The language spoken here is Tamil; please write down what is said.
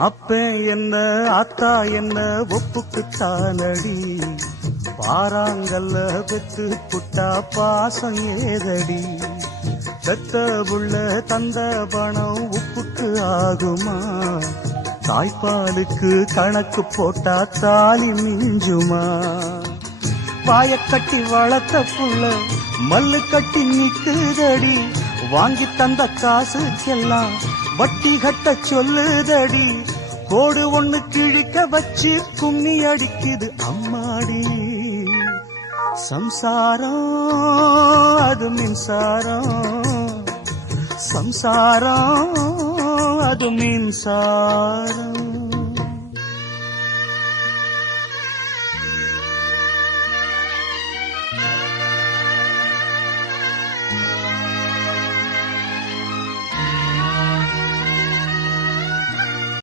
அப்ப என்ன ஆத்தா என்ன ஒப்புக்குத்தானடி, பாராங்கல்ல பெத்து புட்டா பாசம் ஏதடி, பெத்த புள்ள தந்த பணம் உப்புக்கு ஆகுமா, தாய்ப்பாலுக்கு கணக்கு போட்டா தாலி மிஞ்சுமா, வாயக்கட்டி வளர்த்த புள்ள மல்லு கட்டி நிக்குதடி, வாங்கி தந்த காசுக்கெல்லாம் வட்டி கட்ட சொல்லுதடி, கோடு ஒண்ணு கிழிக்க வச்சு கும்மி அடிக்குது அம்மாடி, சம்சாரம் அது மின்சாரம், சம்சாரம் அது மின்சாரம்.